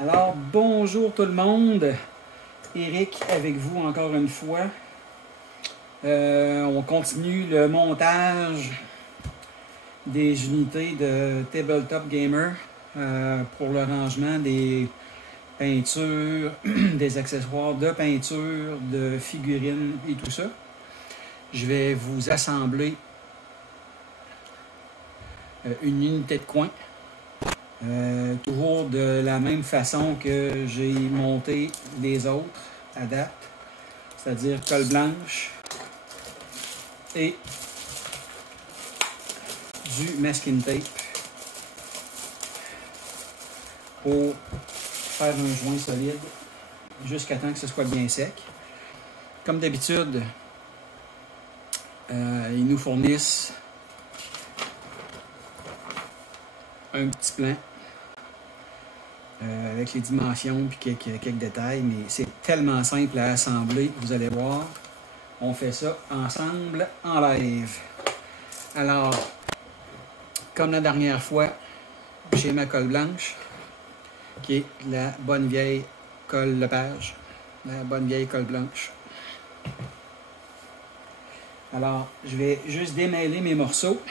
Alors, bonjour tout le monde. Eric avec vous encore une fois. On continue le montage des unités de Tabletop Gamer pour le rangement des peintures, des accessoires de peinture, de figurines et tout ça. Je vais vous assembler une unité de coin. Toujours de la même façon que j'ai monté les autres à date, c'est-à-dire colle blanche et du masking tape pour faire un joint solide jusqu'à temps que ce soit bien sec. Comme d'habitude, ils nous fournissent un petit plan avec les dimensions et quelques détails, mais c'est tellement simple à assembler, vous allez voir. On fait ça ensemble en live. Alors, comme la dernière fois, j'ai ma colle blanche, qui est la bonne vieille colle Lepage, la bonne vieille colle blanche. Alors, je vais juste démêler mes morceaux.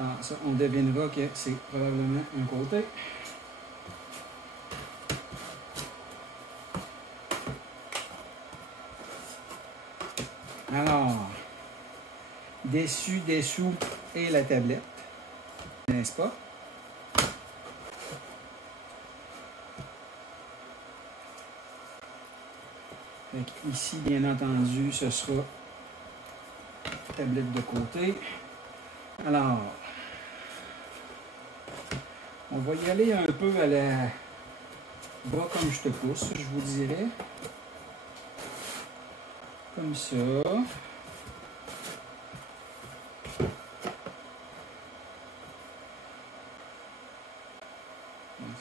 Alors, ça, on devinera que c'est probablement un côté. Alors, dessus, dessous et la tablette, n'est-ce pas? Ici, bien entendu, ce sera tablette de côté. Alors, on va y aller un peu à la bas comme je te pousse, je vous dirais. Comme ça.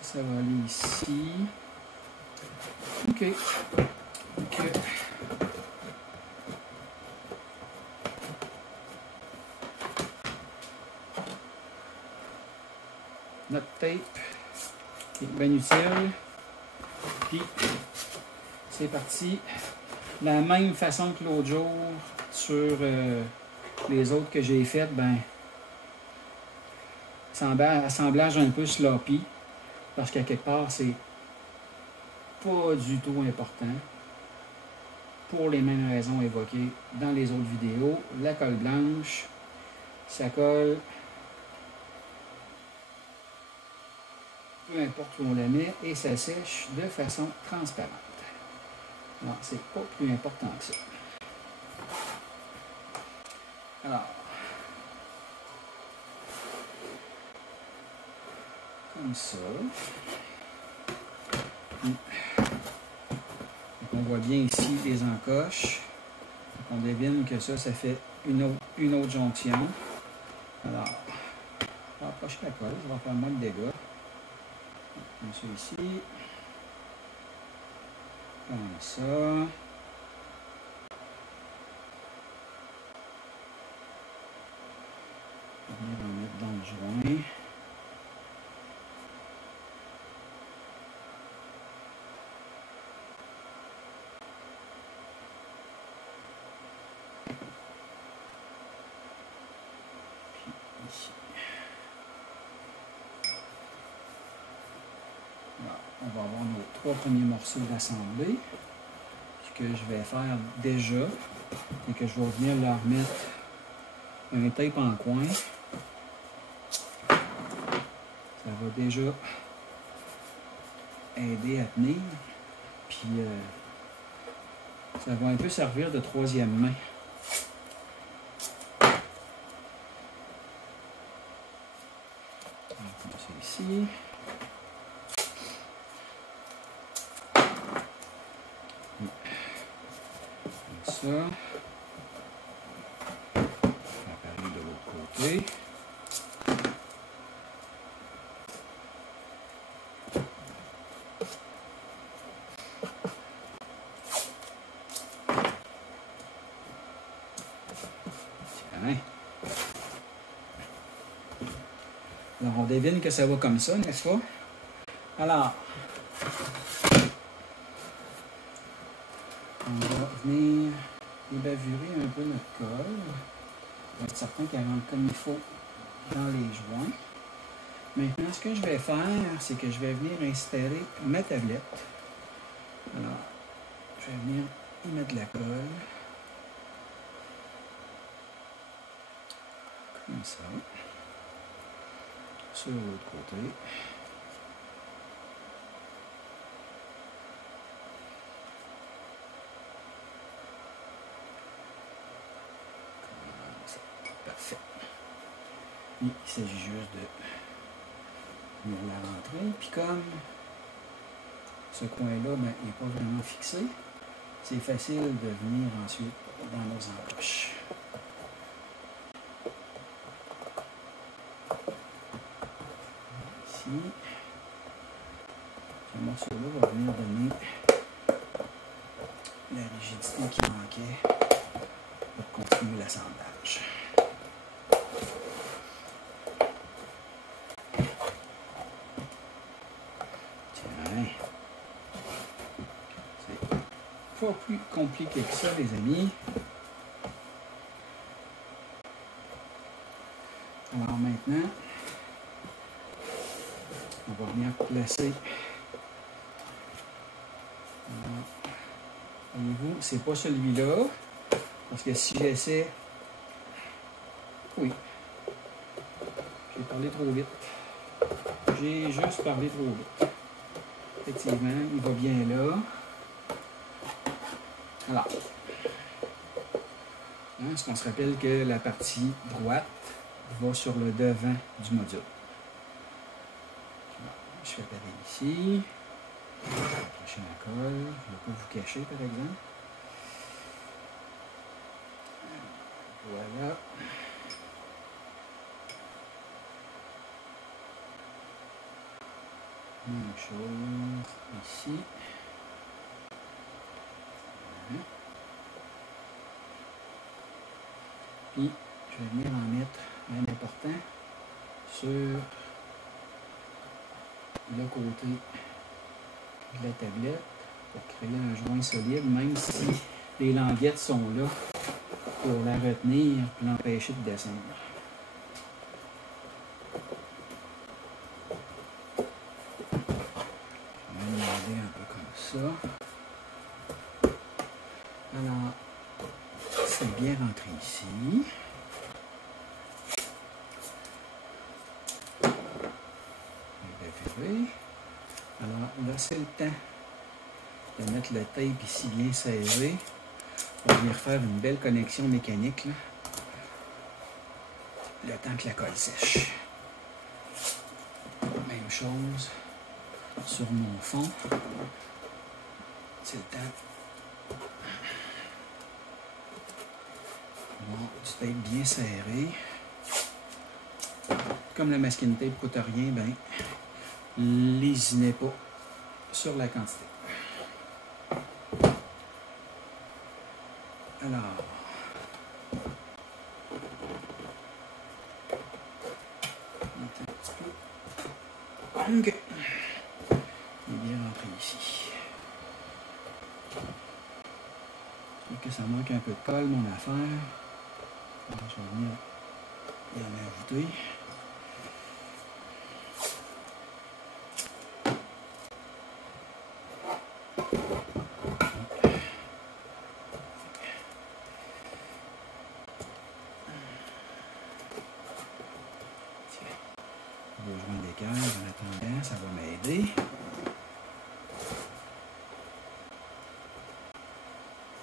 Ça va aller ici. OK. OK. Notre tape qui est bien utile. Puis, c'est parti. De la même façon que l'autre jour sur les autres que j'ai faites, ben, assemblage un peu sloppy, parce qu'à quelque part, c'est pas du tout important. Pour les mêmes raisons évoquées dans les autres vidéos, la colle blanche, ça colle. Peu importe où on la met, et ça sèche de façon transparente. Alors, c'est pas plus important que ça. Alors, comme ça. On voit bien ici les encoches. On devine que ça fait une autre jonction. Alors, on va approcher la colle, ça va faire moins de dégâts. Comme ça ici. Comme ça. On va mettre dans le joint. Puis ici. Alors, on va avoir nos 3 premiers morceaux d'assemblée. Ce que je vais faire déjà, c'est que je vais venir leur mettre un tape en coin. Ça va déjà aider à tenir. Puis ça va un peu servir de troisième main. Alors, comme ça ici. Comme ça. Pareil de l'autre côté. Tiens. Alors, on devine que ça va comme ça, n'est-ce pas? Alors, on va venir ébavurer un peu notre colle. On va être certain qu'elle rentre comme il faut dans les joints. Maintenant, ce que je vais faire, c'est que je vais venir insérer ma tablette. Alors, je vais venir y mettre de la colle. Comme ça. Sur l'autre côté. Comme ça. Parfait. Et il s'agit juste de venir la rentrer. Puis comme ce coin-là, ben, il n'est pas vraiment fixé, c'est facile de venir ensuite dans nos encoches. Ici, ce morceau-là va venir donner la rigidité qui manquait pour continuer l'assemblage. Tiens, c'est pas plus compliqué que ça, les amis. Alors maintenant, on va venir placer. Voyez-vous, c'est pas celui-là. Parce que si j'essaie... Oui. J'ai parlé trop vite. J'ai juste parlé trop vite. Effectivement, il va bien là. Alors, hein, ce qu'on se rappelle que la partie droite va sur le devant du module. Je fais pareil ici. Je vais approcher ma colle. Je ne vais pas vous cacher, par exemple. Voilà. Même chose ici. Voilà. Puis, je vais venir en mettre un important sur le côté de la tablette pour créer un joint solide, même si les languettes sont là pour la retenir et l'empêcher de descendre. Je vais regarder un peu comme ça. Alors, c'est bien rentré ici. Alors là, c'est le temps de mettre le tape ici bien serré. On va venir faire une belle connexion mécanique là. Le temps que la colle sèche. Même chose sur mon fond. C'est le temps. Bon, du tape bien serré. Comme le masking tape ne coûte rien, ben lésinez pas sur la quantité. Alors, un petit peu. OK. Il est bien rentré ici. Je trouve que ça manque un peu de colle, mon affaire. Alors, je vais venir y en ajouter. Besoin d'écart en attendant, ça va m'aider.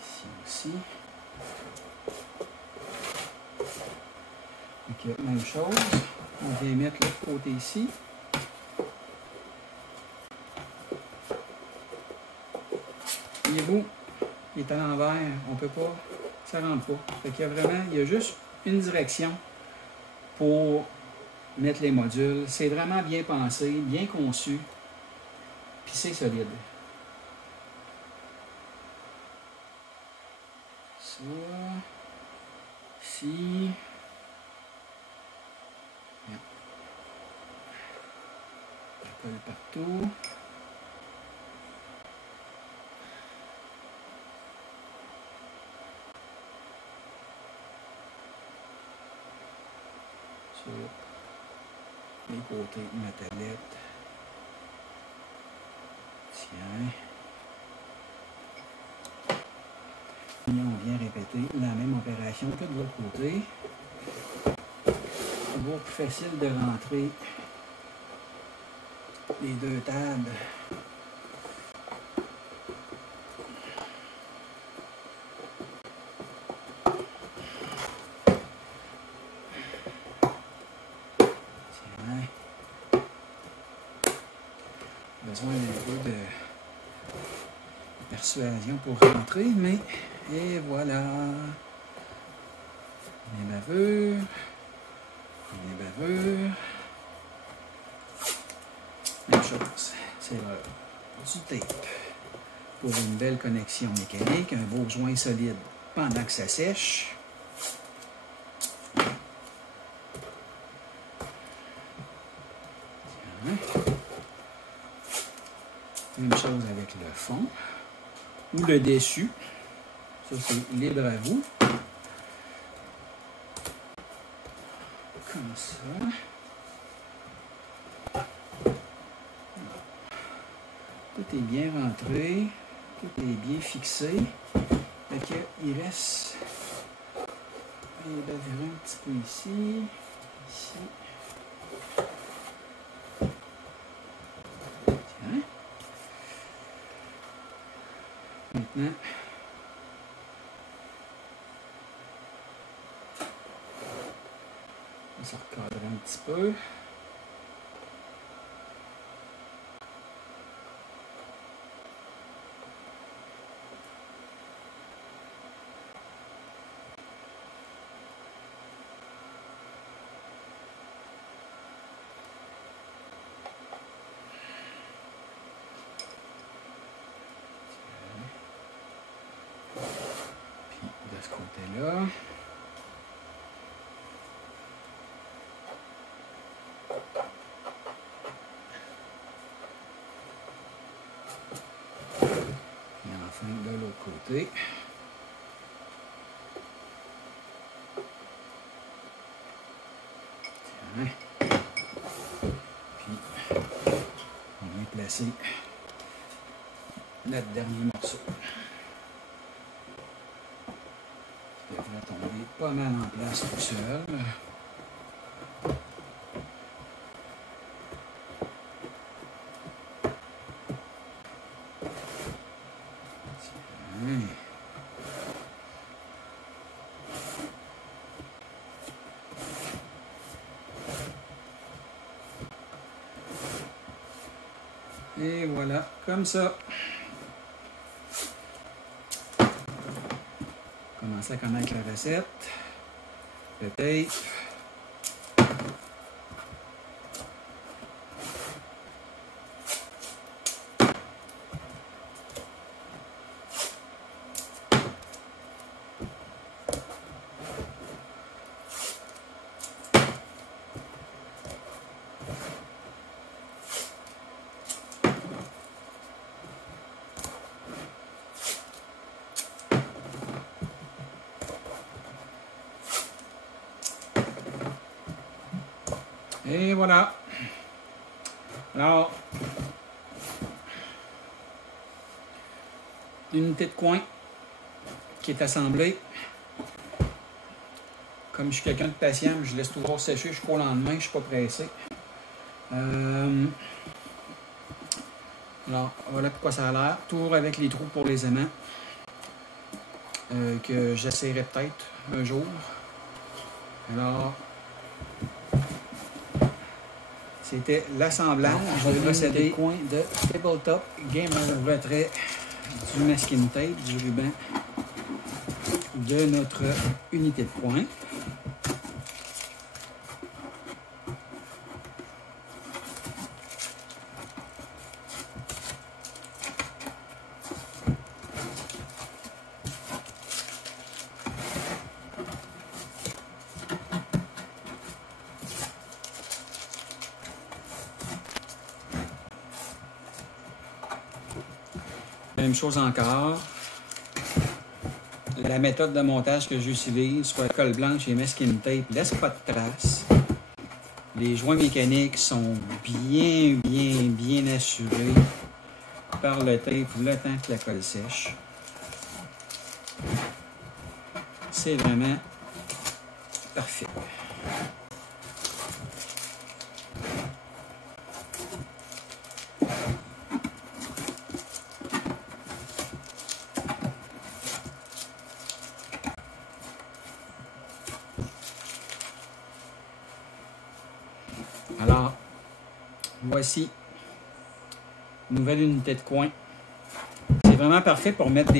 Ici aussi. Ok, même chose. On vient mettre l'autre côté ici. Voyez-vous, il est à l'envers, on peut pas, ça rentre pas. Fait qu'il y a vraiment, il y a juste une direction pour mettre les modules. C'est vraiment bien pensé, bien conçu, puis c'est solide. Ça, ici. colle partout. Sur les côtés de ma tablette. Tiens. Et on vient répéter la même opération que de l'autre côté. C'est beaucoup plus facile de rentrer les deux tables. Tiens. Besoin d'un peu de persuasion pour rentrer, mais et voilà. Les bavures. Les bavures. Même chose. C'est du tape. Pour une belle connexion mécanique, un beau joint solide pendant que ça sèche. Tiens. Même chose avec le fond. Ou le dessus. Ça, c'est libre à vous. Comme ça. Tout est bien rentré. Tout est bien fixé. Fait qu'il reste les bavures un petit peu ici. Ici. Tiens. Maintenant, on va se recadrer un petit peu. Puis de ce côté-là. De l'autre côté. Tiens. Puis, on vient placer notre dernier morceau. Il devrait tomber pas mal en place tout seul. Et voilà, comme ça. Commencez à connaître la recette. Le tape. Et voilà. Alors, l'unité de coin qui est assemblée. Comme je suis quelqu'un de patient, je laisse toujours sécher jusqu'au lendemain, je ne suis pas pressé. Alors, voilà pourquoi ça a l'air. Toujours avec les trous pour les aimants. Que j'essaierai peut-être un jour. Alors, c'était l'assemblage de procédé coin de Tabletop Gamer retrait du masking tape, du ruban de notre unité de coin. Même chose encore. La méthode de montage que j'utilise, soit colle blanche et masking tape, laisse pas de traces. Les joints mécaniques sont bien assurés par le tape le temps que la colle sèche. C'est vraiment parfait. Alors, voici une nouvelle unité de coin. C'est vraiment parfait pour mettre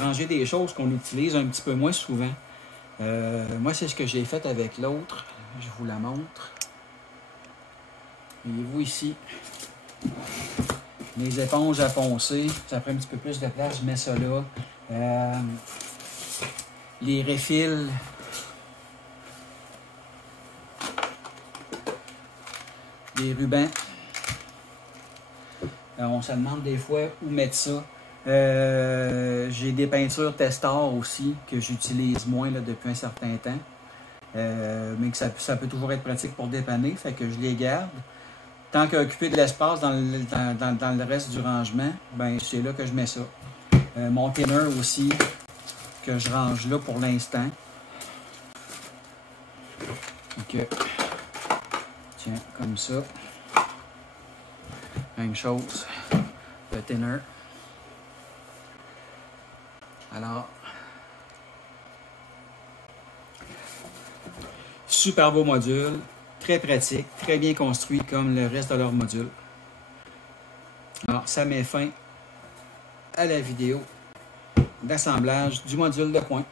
ranger des choses qu'on utilise un petit peu moins souvent. Moi, c'est ce que j'ai fait avec l'autre. Je vous la montre. Voyez-vous ici, les éponges à poncer. Ça prend un petit peu plus de place. Je mets ça là. Les refils. Les rubans. On se demande des fois où mettre ça. J'ai des peintures Testor aussi que j'utilise moins là, depuis un certain temps. Mais que ça peut toujours être pratique pour dépanner, fait que je les garde. Tant qu'à occuper de l'espace dans le reste du rangement, ben c'est là que je mets ça. Mon thinner aussi, que je range là pour l'instant. Donc, tiens, comme ça. Même chose, le thinner. Alors, super beau module, très pratique, très bien construit comme le reste de leur module. Alors, ça met fin à la vidéo d'assemblage du module de coin.